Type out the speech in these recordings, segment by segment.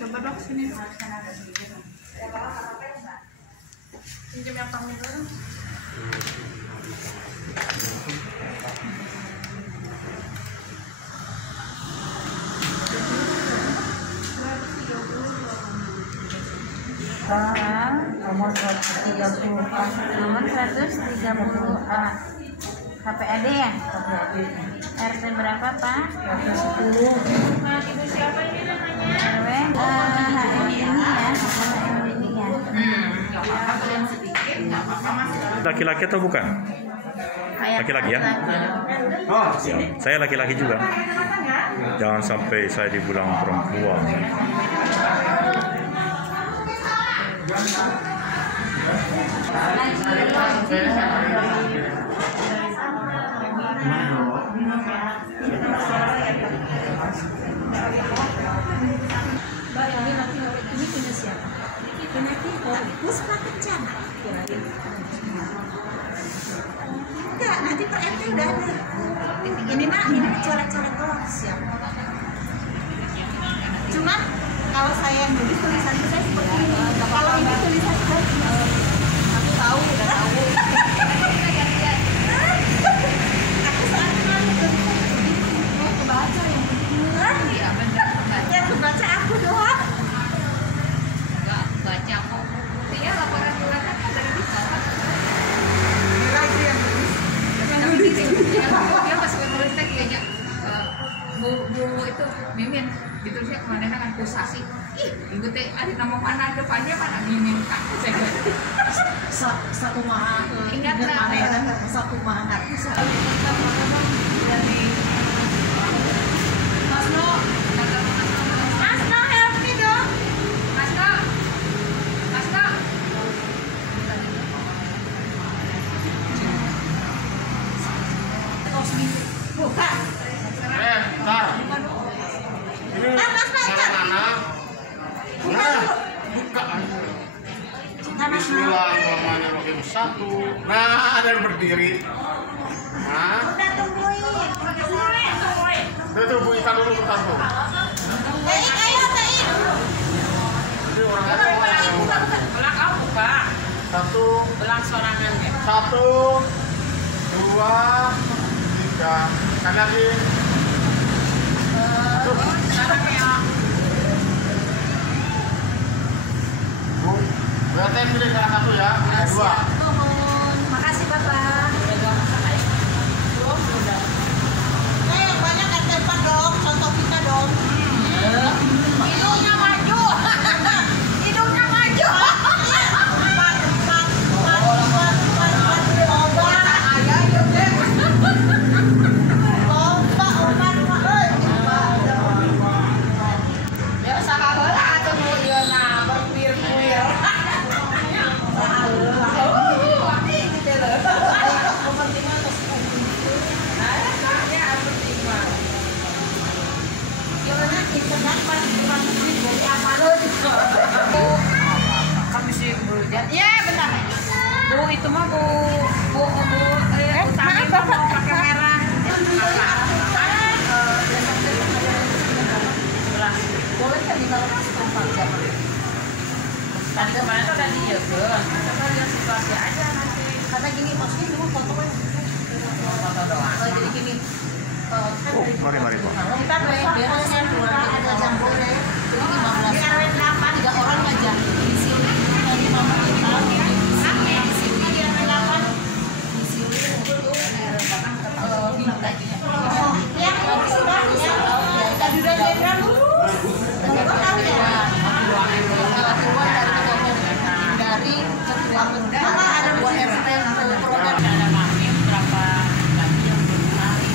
Coba dok sini. Pinjam yang kamu dulu. Nomor 130A KPAD ya? RT berapa Pak? RT 10. Nah, ibu siapa ini namanya? RW HM ini ya. Laki-laki atau bukan? Laki-laki ya? Oh, saya laki-laki juga. Jangan sampai saya dibilang perempuan. Ini punya siapa? Punya kita, Puspa Kencana. Enggak, nanti per RT udah ada. Ini mah, ini coret-coret doang siap. Cuma kalau saya yang nulis tulisan saya seperti ini. Kalau ini tulisan saya, aku tahu, udah tahu. Aku saat kemarin tulisan kebaca yang benar. Iya benar. Yang kebaca aku doang. Enggak baca kok. Iya laporan bulanan kan dari bisa. Gila itu yang nulis. Dia pas nulis lagi aja. Bu itu Mimin ditulisnya kemana kan pusasi. Ih, ibu teh ada nama mana depannya mana Mimin kan. Satu maha ingat satu maha ngerti dari Masno help me dong Masno buka ntar ini anak-anak buka Bismillahirrahmanirrahim. Satu. Nah, ada yang berdiri. Nah. udah tungguin Itu Bu Ika dulu bentar tuh. ayo Taib Ini orangnya Belang kamu buka. satu, Belang sorangan ya. satu, dua, tiga. Kan lagi. Sekarang ya. Bu, berarti pilih salah satu ya. Dua. mohon makasih Bapak yang banyak RT 4 dong contoh kita dong hidungnya maju hidungnya maju Iya benar. Bu itu mah bu utama itu mau pakai merah. boleh kan dibawa ke tempat jam Tadi kemarin tuh udah dijaga. Kita lihat situasi aja nanti. karena gini maksudnya cuma fotonya Foto doang. jadi gini Mari Pak. kita biasanya ada jam boleh jadi 15 tiga orang aja di sini nanti mama kita di sini di sini untuk minta yang sudah tadi udah jenderal dulu tahu ya dari ketua ada 2 RT yang program Ada mami berapa gaji yang belum menarik.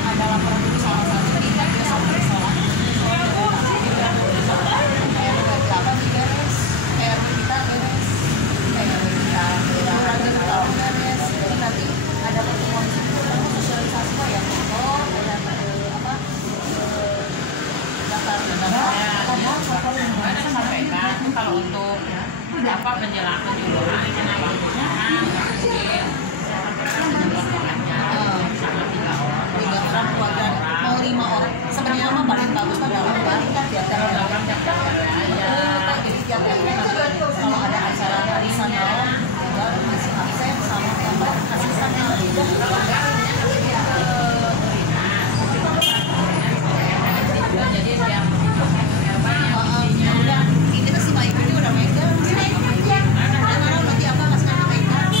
ada laporan dulu salah satu kita Ada sampaikan kalau untuk apa penyuluhan kenapa nggak mungkin sama 3 orang keluarga mau 5 orang sebenarnya mah paling bagus kan dalam balik kan tiap jadi tiap kalau ada acara arisan masih absen sama tambah asistannya jadi dia ini tuh si Mbak Ibu ini udah megang nanti apa nggak sengaja megang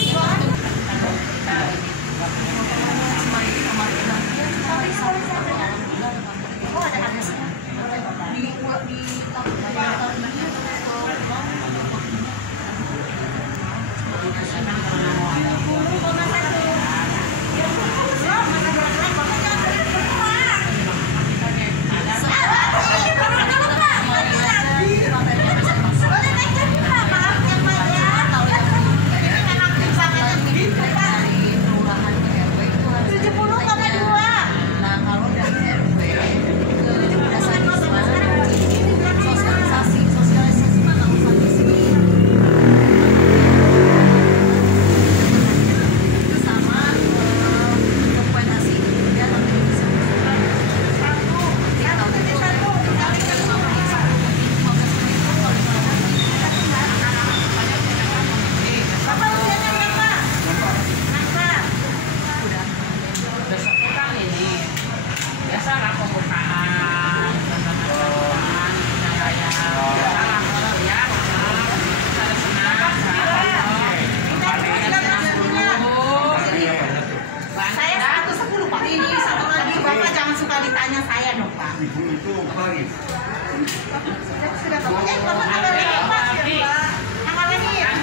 oh ada hadisnya di ditanya saya dong Pak. Ibu itu apa lagi? Sudah tahu. Bapak ada lagi Pak. Tanggal lagi ya.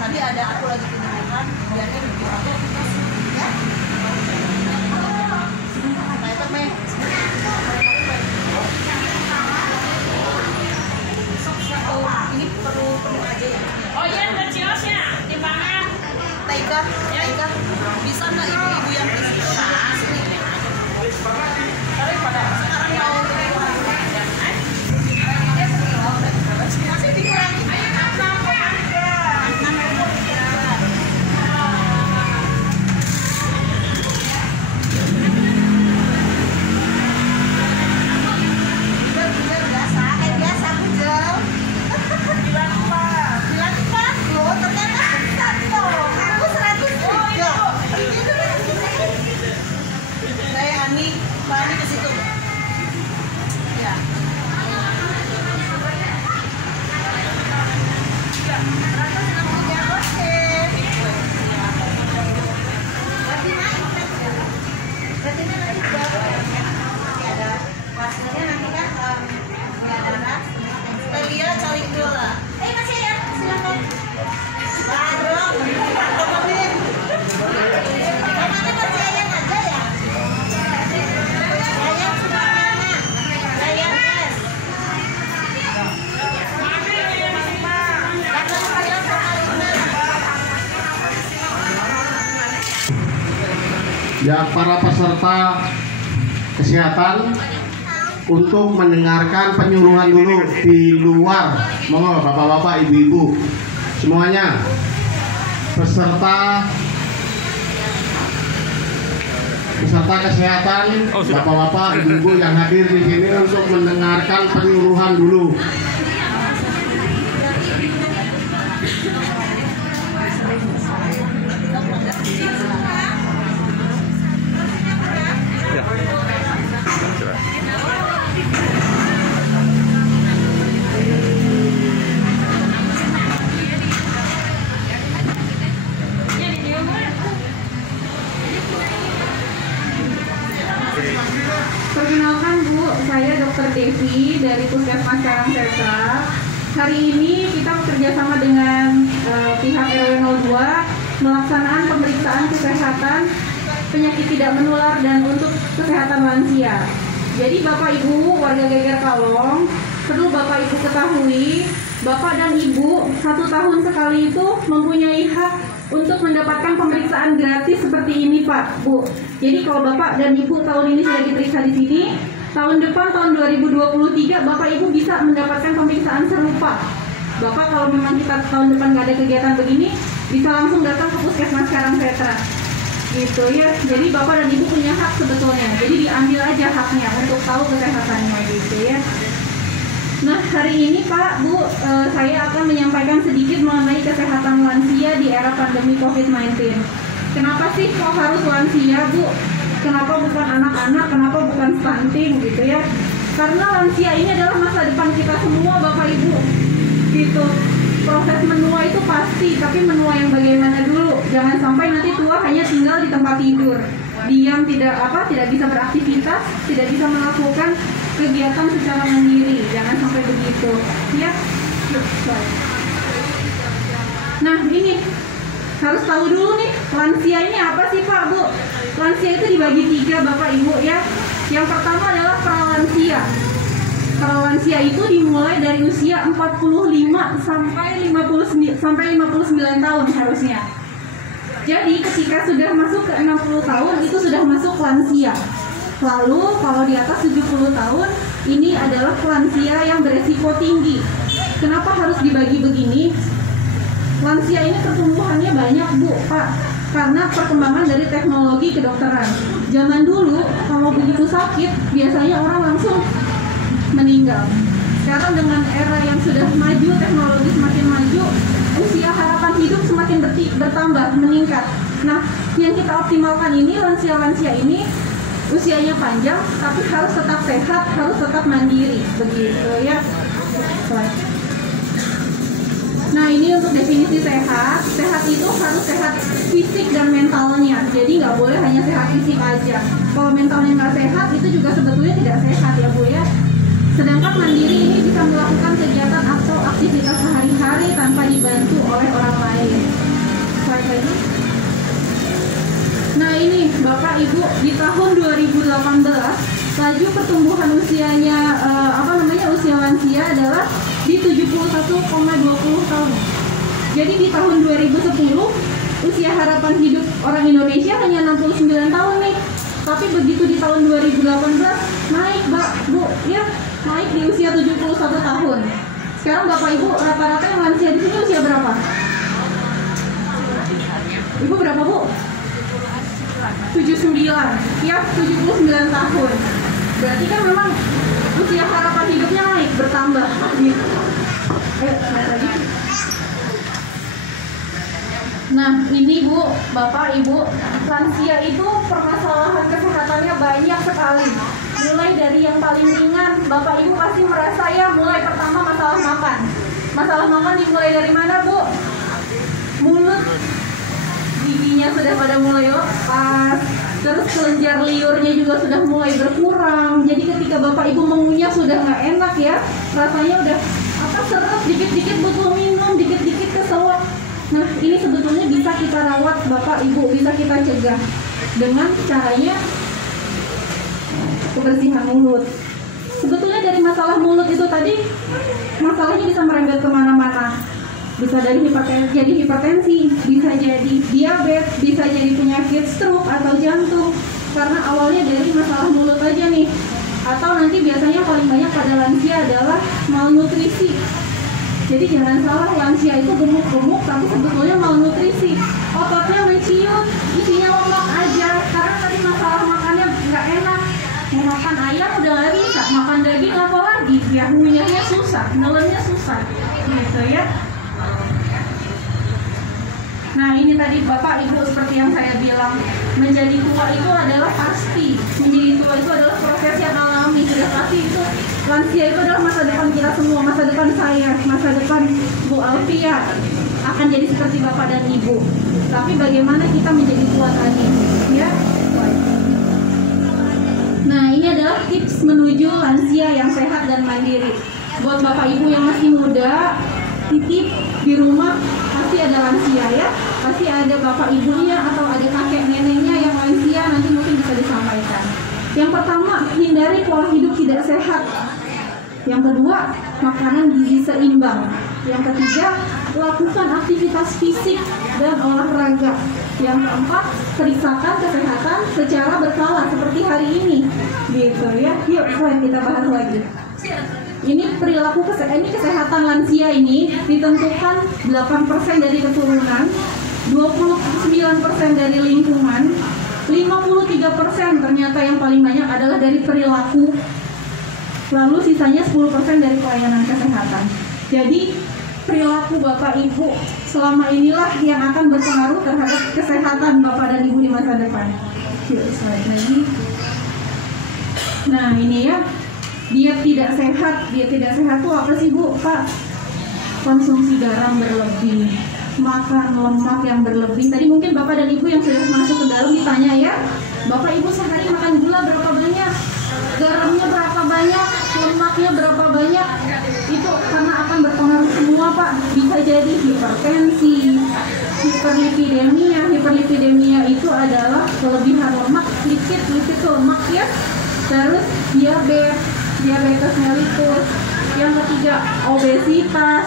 Nanti ada aku lagi pindahan biarin lebih aku ya. Nah itu Mei. Ini perlu aja ya. oh iya ada ciosnya di mana Taiga bisa nggak ibu-ibu yang di sini? Sekarang mau masih dikurangi. Balik ke situ. Ya. Hasilnya nanti kan Telia cari dulu lah. Masih ya, silakan. Bareng. Kemana masih ayam aja ya? Ayam semuanya. Ayam es. Ya, para peserta kesehatan untuk mendengarkan penyuluhan dulu di luar. Monggo bapak-bapak, ibu-ibu semuanya, peserta kesehatan, bapak-bapak, ibu-ibu yang hadir di sini untuk mendengarkan penyuluhan dulu. Perkenalkan Bu, saya Dr. Devi dari Puskesmas Karangsetra. Hari ini kita bekerjasama dengan pihak RW 02 melaksanakan pemeriksaan kesehatan penyakit tidak menular dan untuk kesehatan lansia. Jadi Bapak Ibu warga Geger Kalong, perlu Bapak Ibu ketahui, Bapak dan Ibu 1 tahun sekali itu mempunyai hak untuk mendapatkan pemeriksaan gratis seperti ini Pak, Bu. Jadi kalau Bapak dan Ibu tahun ini sudah diperiksa di sini, tahun depan tahun 2023 Bapak Ibu bisa mendapatkan pemeriksaan serupa. Bapak kalau memang kita tahun depan nggak ada kegiatan begini, bisa langsung datang ke Puskesmas Karangsetra. Gitu ya. Jadi Bapak dan Ibu punya hak sebetulnya. Jadi diambil aja haknya untuk tahu kesehatannya gitu ya. Nah, hari ini Pak, Bu, saya akan menyampaikan sedikit mengenai kesehatan lansia di era pandemi COVID-19. Kenapa sih kok harus lansia, Bu? Kenapa bukan anak-anak? Kenapa bukan stunting gitu ya? Karena lansia ini adalah masa depan kita semua, Bapak Ibu. Gitu. Proses menua itu pasti, tapi menua yang bagaimana dulu? Jangan sampai nanti tua hanya tinggal di tempat tidur, diam, tidak bisa beraktivitas, tidak bisa melakukan kegiatan secara mandiri. Jangan sampai begitu, ya. Nah, ini harus tahu dulu nih, lansia ini apa sih Pak, Bu? Lansia itu dibagi 3 Bapak Ibu ya. Yang pertama adalah pralansia. Pralansia itu dimulai dari usia 45 sampai 59 tahun harusnya. Jadi ketika sudah masuk ke 60 tahun itu sudah masuk lansia. Lalu kalau di atas 70 tahun ini adalah lansia yang beresiko tinggi. Kenapa harus dibagi begini? Lansia ini pertumbuhannya banyak Bu, Pak, karena perkembangan dari teknologi kedokteran. Zaman dulu kalau begitu sakit biasanya orang langsung meninggal. Sekarang dengan era yang sudah maju, teknologi semakin maju, usia harapan hidup semakin bertambah, meningkat. Nah, yang kita optimalkan ini lansia-lansia ini usianya panjang, tapi harus tetap sehat, harus tetap mandiri, begitu ya. Nah, ini untuk definisi sehat. Sehat itu harus sehat fisik dan mentalnya. Jadi nggak boleh hanya sehat fisik aja. Kalau mentalnya nggak sehat, itu juga sebetulnya tidak sehat ya Bu ya. Sedangkan mandiri ini bisa melakukan kegiatan atau aktivitas sehari-hari tanpa dibantu oleh orang lain. Slide lagi. Nah ini Bapak Ibu di tahun 2018 laju pertumbuhan usianya usia lansia adalah di 71,20 tahun. Jadi di tahun 2010 usia harapan hidup orang Indonesia hanya 69 tahun nih. Tapi begitu di tahun 2018 naik Bu ya, naik di usia 71 tahun. Sekarang Bapak Ibu rata-rata yang lansia di sini usia berapa? Ibu berapa Bu? 79 ya, 79 tahun. Berarti kan memang usia harapan hidupnya naik, bertambah gitu. Lagi. Nah ini Bu, Bapak Ibu, lansia itu permasalahan kesehatannya banyak sekali. Mulai dari yang paling ringan, Bapak Ibu pasti merasa ya, mulai pertama masalah makan. Masalah makan dimulai dari mana Bu? Mulut, giginya sudah pada mulai lepas, terus kelenjar liurnya juga sudah mulai berkurang. Jadi ketika Bapak Ibu mengunyah sudah nggak enak ya, rasanya udah seret, dikit-dikit butuh minum, dikit-dikit keselak. Nah ini sebetulnya bisa kita rawat Bapak Ibu, bisa kita cegah dengan caranya kebersihan mulut. Sebetulnya dari masalah mulut itu tadi, masalahnya bisa merembet kemana-mana. Bisa dari hipertensi, bisa jadi diabetes, bisa jadi penyakit stroke atau jantung. Karena awalnya dari masalah mulut aja nih. Atau nanti biasanya paling banyak pada lansia adalah malnutrisi. Jadi jangan salah, lansia itu gemuk-gemuk tapi sebetulnya malnutrisi. Ototnya menciut, isinya lemak aja. Karena tadi masalah makannya nggak enak. Mau makan ayam udah nggak bisa, makan daging apa lagi? Ya ngunyahnya susah, nelennya susah. Gitu ya. Nah ini tadi Bapak Ibu seperti yang saya bilang, menjadi tua itu adalah pasti. Menjadi tua itu adalah proses yang alami, sudah pasti itu. Lansia itu adalah masa depan kita semua, masa depan saya, masa depan Bu Alfia akan jadi seperti Bapak dan Ibu. Tapi bagaimana kita menjadi tua tadi, ya? Nah ini adalah tips menuju lansia. dan mandiri. Buat bapak ibu yang masih muda, titip di rumah pasti ada lansia ya, pasti ada bapak ibunya atau ada kakek neneknya yang lansia, nanti mungkin bisa disampaikan. Yang pertama, hindari pola hidup tidak sehat. Yang kedua, makanan gizi seimbang. Yang ketiga, lakukan aktivitas fisik dan olahraga. Yang keempat, periksakan kesehatan secara berkala seperti hari ini, gitu ya. Yuk, slide kita bahas lagi. Ini perilaku kesehatan lansia ini ditentukan 8% dari keturunan, 29% dari lingkungan, 53% ternyata yang paling banyak adalah dari perilaku, lalu sisanya 10% dari pelayanan kesehatan. Jadi perilaku Bapak Ibu selama inilah yang akan berpengaruh terhadap kesehatan Bapak dan Ibu di masa depan. Yuk, slide lagi. Nah ini ya, diet tidak sehat. Diet tidak sehat itu apa sih Bu? Pak, konsumsi garam berlebih, makan lemak yang berlebih. Tadi mungkin Bapak dan Ibu yang sudah masuk ke dalam ditanya ya, Bapak Ibu sehari makan gula berapa banyak? Garamnya berapa banyak? Lemaknya berapa banyak? Itu karena akan berpengaruh semua Pak. Bisa jadi hipertensi, hiperlipidemia. Hiperlipidemia itu adalah kelebihan lemak, lipid ke lemak ya. Terus diabetes mellitus. Yang ketiga, obesitas.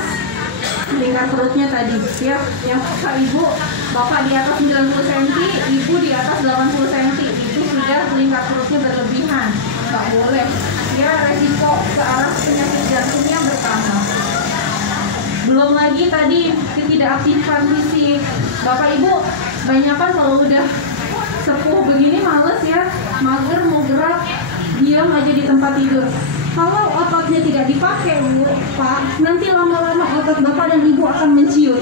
Lingkar perutnya tadi ya, yang Bapak Ibu, Bapak di atas 90 cm, Ibu di atas 80 cm, itu sudah lingkar perutnya berlebihan, nggak boleh ya, resiko ke arah penyakit jantungnya bertambah. Belum lagi tadi ketidakaktifan fisik. Bapak Ibu banyak kan kalau udah sepuh begini males ya, mager mau gerak, diam aja di tempat tidur. Kalau ototnya tidak dipakai Bu, Pak, nanti lama-lama otot Bapak dan Ibu akan menciut.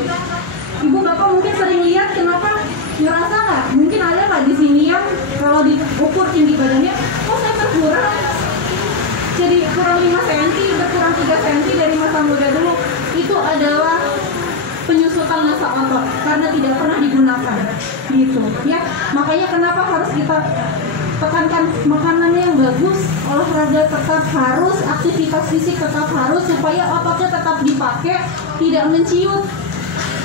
Ibu Bapak mungkin sering lihat, kenapa ngerasa nggak? Mungkin ada nggak di sini yang kalau diukur tinggi badannya, oh saya berkurang, jadi kurang 5 cm, berkurang 3 cm dari masa muda dulu. Itu adalah penyusutan massa otot karena tidak pernah digunakan, gitu ya. Makanya kenapa harus kita tekankan makanannya yang bagus, olahraga tetap harus, aktivitas fisik tetap harus, supaya ototnya tetap dipakai, tidak menciut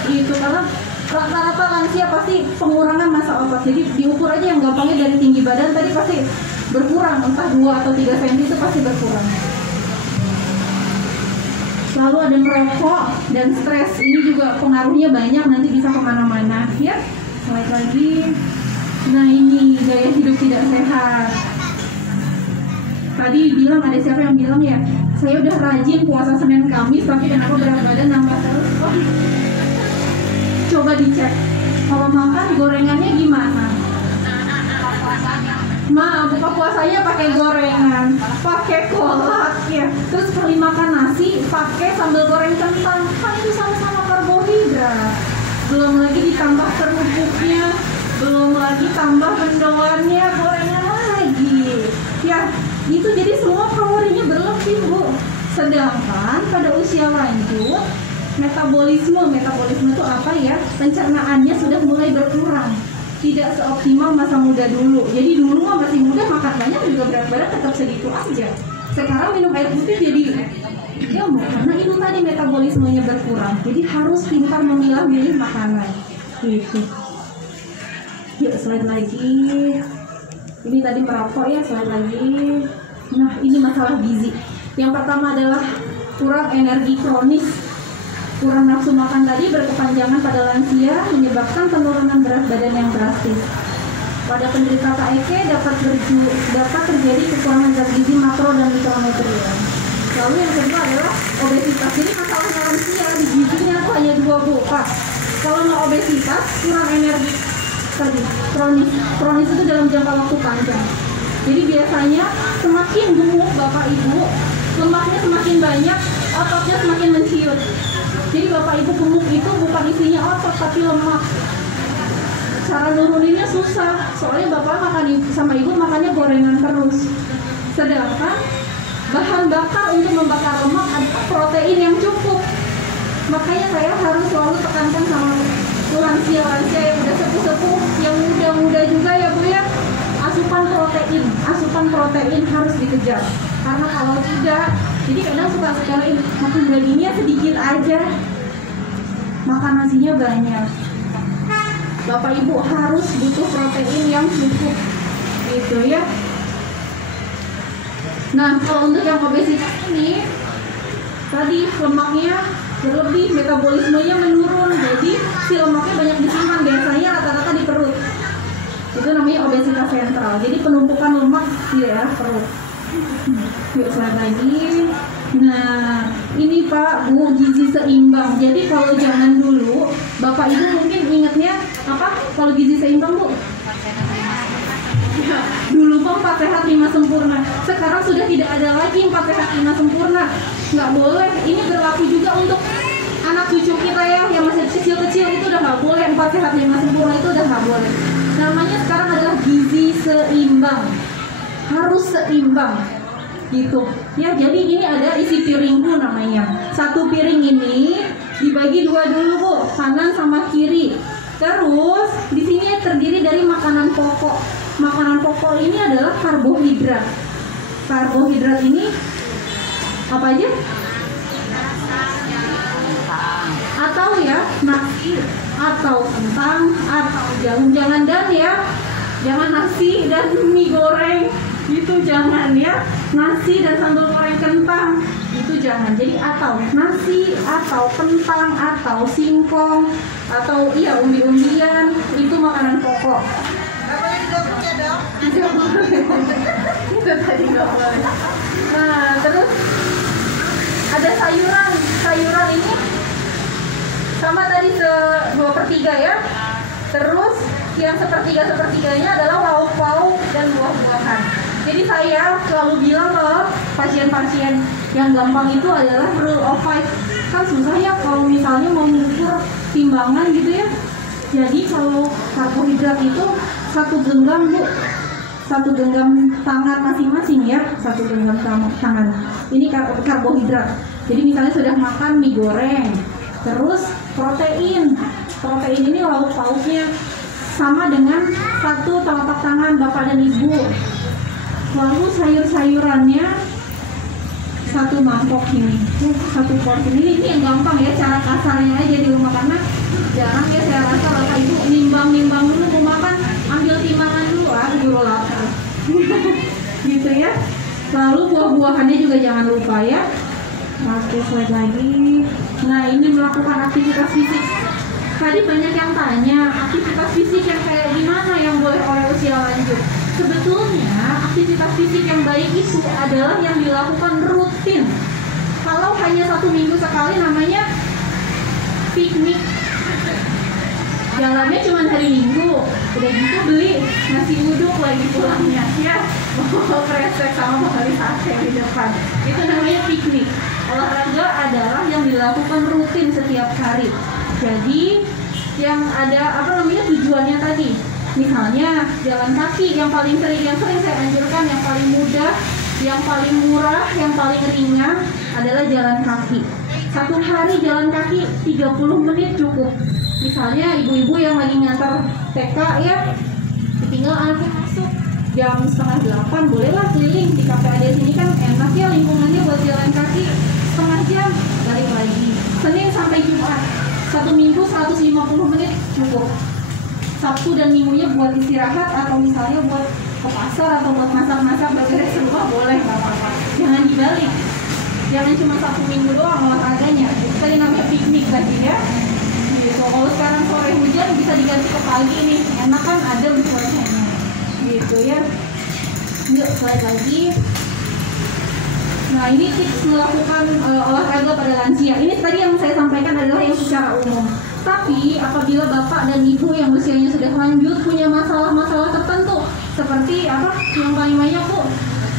gitu. Karena rata-rata lansia pasti pengurangan massa otot, jadi diukur aja yang gampangnya dari tinggi badan tadi pasti berkurang, entah 2 atau 3 cm itu pasti berkurang. Lalu ada merokok dan stres, ini juga pengaruhnya banyak, nanti bisa kemana-mana ya. Slide lagi. Nah ini gaya hidup tidak sehat. Tadi bilang, ada siapa yang bilang ya, saya udah rajin puasa Senin Kamis tapi kenapa berat badan nambah terus? Oh, coba dicek, kalau makan gorengannya gimana? Ma, buka puasanya pakai gorengan, pakai kolak ya. Terus kali makan nasi pakai sambal goreng kentang, kan itu sama-sama karbohidrat. Belum lagi ditambah kerupuknya, belum lagi tambah mendoannya, gorengan lagi ya, itu jadi semua kalorinya berlebih Bu. Sedangkan pada usia lanjut, metabolisme itu apa ya, pencernaannya sudah mulai berkurang, tidak seoptimal masa muda dulu. Jadi dulu mah masih muda, makan banyak juga berat badan tetap segitu aja. Sekarang minum air putih jadi ya Bu, karena itu tadi metabolismenya berkurang. Jadi harus pintar memilah-milih makanan gitu. Yuk slide lagi. Ini tadi merokok ya, slide lagi. Nah ini masalah gizi. Yang pertama adalah kurang energi kronis. Kurang nafsu makan tadi berkepanjangan pada lansia menyebabkan penurunan berat badan yang drastis. Pada penderita KEK dapat terjadi kekurangan zat gizi makro dan mikronutrien. Lalu yang kedua adalah obesitas. Jadi masalah lansia di gizinya tuh hanya 2 Bu, Pak. Kalau nggak obesitas, kurang energi tadi, kronis itu dalam jangka waktu panjang. Jadi biasanya semakin gemuk Bapak Ibu, lemaknya semakin banyak, ototnya semakin menciut. Jadi Bapak Ibu gemuk itu bukan isinya otot tapi lemak. Cara nuruninnya susah, soalnya Bapak makan sama Ibu makannya gorengan terus. Sedangkan bahan bakar untuk membakar lemak ada protein yang cukup. Makanya saya harus selalu tekankan sama lansia-lansia yang udah sepuh-sepuh, yang muda-muda juga ya Bu ya, asupan protein harus dikejar. Karena kalau tidak, jadi kadang suka sekali makan dagingnya sedikit aja, makan nasinya banyak. Bapak Ibu harus butuh protein yang cukup, gitu ya. Nah, kalau untuk yang obesitas ini, tadi lemaknya berlebih, metabolismenya menurun, jadi si lemaknya banyak disimpan, biasanya rata-rata di perut. Itu namanya obesitas sentral. Jadi penumpukan lemak di daerah perut. Yuk saya lagi. Nah, ini Pak Bu, gizi seimbang. Jadi kalau zaman dulu, Bapak Ibu mungkin ingatnya apa? Kalau gizi seimbang Bu? Dulu Pak 4 sehat 5 sempurna. Sekarang sudah tidak ada lagi 4 sehat 5 sempurna. Nggak boleh. Ini berlaku juga untuk anak cucu kita ya, yang masih kecil-kecil itu udah nggak boleh 4 sehat 5 sempurna, itu udah nggak boleh. Namanya sekarang adalah gizi seimbang. Harus seimbang. Gitu. Ya, jadi ini ada isi piringku namanya. Satu piring ini dibagi 2 dulu Bu, kanan sama kiri. Terus di sini terdiri dari makanan pokok. Makanan pokok ini adalah karbohidrat. Karbohidrat ini apa aja? Atau ya nasi, atau kentang, atau jagung. Jangan dan ya, jangan nasi dan mie goreng, itu jangan ya. Nasi dan sambal goreng kentang, itu jangan. Jadi atau nasi, atau kentang, atau singkong, atau iya umbi-umbian, itu makanan pokok. Tidak boleh. Itu tadi nggak boleh. Nah, terus ada sayuran. Sayuran ini sama tadi 2/3 ya. Terus yang sepertiganya adalah lauk pauk dan buah-buahan. Jadi saya selalu bilang ke pasien-pasien yang gampang itu adalah rule of 5. Kan susah ya kalau misalnya mau mengukur timbangan gitu ya. Jadi kalau karbohidrat itu 1 genggam Bu, 1 genggam tangan masing-masing ya, 1 genggam tangan. Ini karbohidrat. Jadi misalnya sudah makan mie goreng, terus protein ini lauk pauknya sama dengan 1 telapak tangan Bapak dan Ibu. Lalu sayur-sayurannya 1 mangkok ini, 1 porsi ini yang gampang ya, cara kasarnya aja di rumah, karena jarang ya saya rasa Bapak Ibu nimbang dulu mau makan, ambil timbangan dulu, guru lapar. Gitu ya. Lalu buah-buahannya juga jangan lupa ya. Oke, slide lagi. Nah, ini melakukan aktivitas fisik. Tadi banyak yang tanya, aktivitas fisik yang kayak gimana yang boleh oleh usia lanjut? Sebetulnya aktivitas fisik yang baik itu adalah yang dilakukan rutin. Kalau hanya 1 minggu sekali namanya piknik. Jalannya cuma hari Minggu, udah gitu beli nasi uduk lagi pulangnya ya, mau kresek sama mau beli sate di depan. Itu namanya piknik. Olahraga adalah yang dilakukan rutin setiap hari. Jadi yang ada tujuannya tadi. Misalnya jalan kaki yang sering saya anjurkan, yang paling mudah, yang paling murah, yang paling ringan adalah jalan kaki. 1 hari jalan kaki 30 menit cukup. Misalnya ibu-ibu yang lagi ngantar TK ya, tinggal anaknya masuk jam 7:30, bolehlah keliling di KPAD sini, kan enak ya lingkungannya buat jalan kaki setengah jam, balik lagi. Senin sampai Jumat 1 minggu 150 menit cukup. Sabtu dan Minggunya buat istirahat atau misalnya buat ke pasar atau buat masak-masak beres rumah boleh, nggak apa-apa. Jangan dibalik, jangan cuma 1 minggu doang olahraganya. Tadi namanya piknik tadi ya. Gitu. Kalau sekarang sore hujan bisa diganti ke pagi nih, enak kan, ada cuacanya. Gitu ya. Yuk slide lagi. Nah, ini tips melakukan olahraga pada lansia. Ini tadi yang saya sampaikan adalah yang secara umum. Tapi apabila Bapak dan Ibu yang usianya sudah lanjut punya masalah-masalah tertentu, seperti apa yang paling banyak Bu?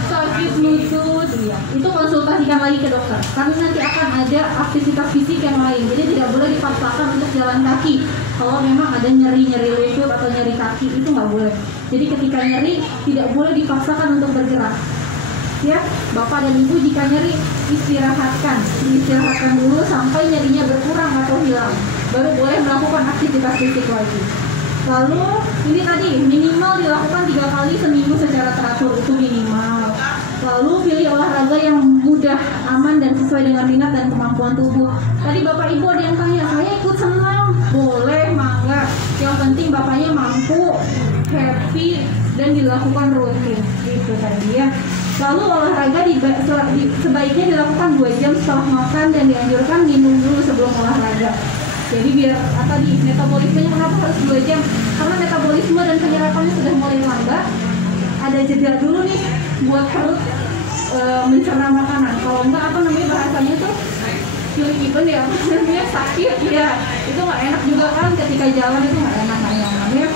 Sakit lutut, itu konsultasikan lagi ke dokter. Karena nanti akan ada aktivitas fisik yang lain. Jadi tidak boleh dipaksakan untuk jalan kaki. Kalau memang ada nyeri-nyeri lutut atau nyeri kaki, itu nggak boleh. Jadi ketika nyeri tidak boleh dipaksakan untuk bergerak. Ya, Bapak dan Ibu jika nyeri istirahatkan dulu sampai nyerinya berkurang atau hilang, baru boleh melakukan aktivitas fisik lagi. Lalu ini tadi minimal dilakukan 3 kali seminggu secara teratur, itu minimal. Lalu pilih olahraga yang mudah, aman, dan sesuai dengan minat dan kemampuan tubuh. Tadi Bapak Ibu ada yang tanya, saya ikut senam, boleh, mangga. Yang penting Bapaknya mampu, happy, dan dilakukan rutin. Gitu tadi ya. Lalu olahraga sebaiknya dilakukan 2 jam setelah makan dan dianjurkan minum dulu sebelum olahraga. Jadi biar tadi metabolismenya kenapa harus 2 jam? Karena metabolisme dan penyerapannya sudah mulai lambat. Ada jeda dulu nih buat perut mencerna makanan. Kalau enggak bahasanya tuh feeling even ya, namanya sakit ya. Itu nggak enak juga kan, ketika jalan itu nggak enak ya.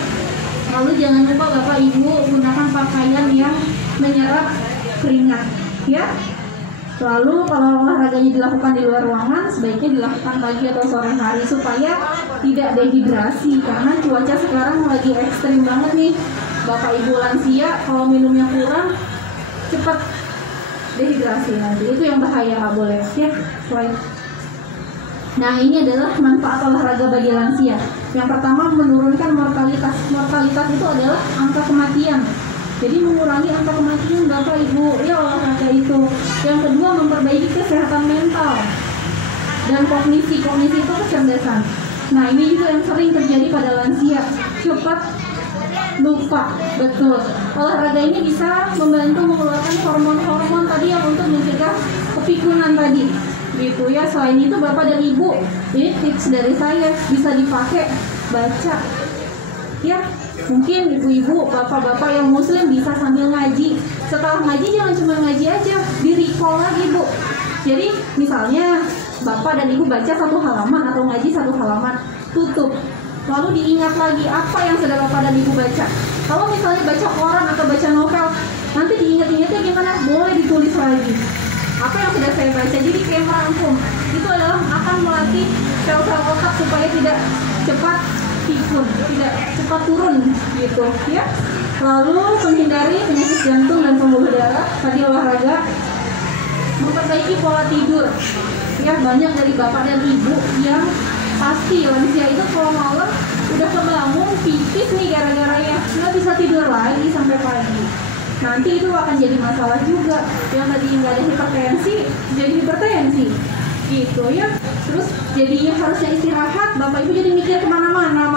Lalu jangan lupa Bapak Ibu gunakan pakaian yang menyerap keringat ya. Lalu kalau olahraganya dilakukan di luar ruangan, sebaiknya dilakukan pagi atau sore hari supaya tidak dehidrasi, karena cuaca sekarang lagi ekstrim banget nih. Bapak Ibu lansia kalau minumnya kurang cepat dehidrasi nanti, itu yang bahaya, nggak boleh ya. Nah, ini adalah manfaat olahraga bagi lansia. Yang pertama, menurunkan mortalitas. Mortalitas itu adalah angka kematian. Jadi mengurangi angka kematian Bapak Ibu ya olahraga itu. Yang kedua, memperbaiki kesehatan mental dan kognisi. Kognisi itu kecerdasan. Nah, ini juga yang sering terjadi pada lansia, cepat lupa. Betul. Olahraga ini bisa membantu mengeluarkan hormon-hormon tadi yang untuk mencegah kepikunan tadi. Gitu ya. Selain itu Bapak dan Ibu, ini tips dari saya, bisa dipakai baca. Ya, mungkin ibu-ibu, bapak-bapak yang muslim bisa sambil ngaji. Setelah ngaji jangan cuma ngaji aja, di-recall lagi Bu. Jadi misalnya bapak dan ibu baca 1 halaman atau ngaji 1 halaman, tutup. Lalu diingat lagi apa yang sudah bapak dan ibu baca. Kalau misalnya baca koran atau baca novel, nanti diingat-ingatnya gimana? Boleh ditulis lagi. Apa yang sudah saya baca, jadi kayak merangkum. Itu adalah akan melatih sel-sel otak supaya tidak cepat pikun, tidak cepat turun gitu ya. Lalu menghindari penyakit jantung dan pembuluh darah. Tadi olahraga, memperbaiki pola tidur ya. Banyak dari bapak dan ibu yang pasti lansia itu kalau malam udah kebangun pipis nih gara-garanya, nggak bisa tidur lagi sampai pagi. Nanti itu akan jadi masalah juga. Yang tadi nggak ada hipertensi jadi hipertensi gitu ya. Terus jadinya harusnya istirahat, bapak ibu jadi mikir kemana-mana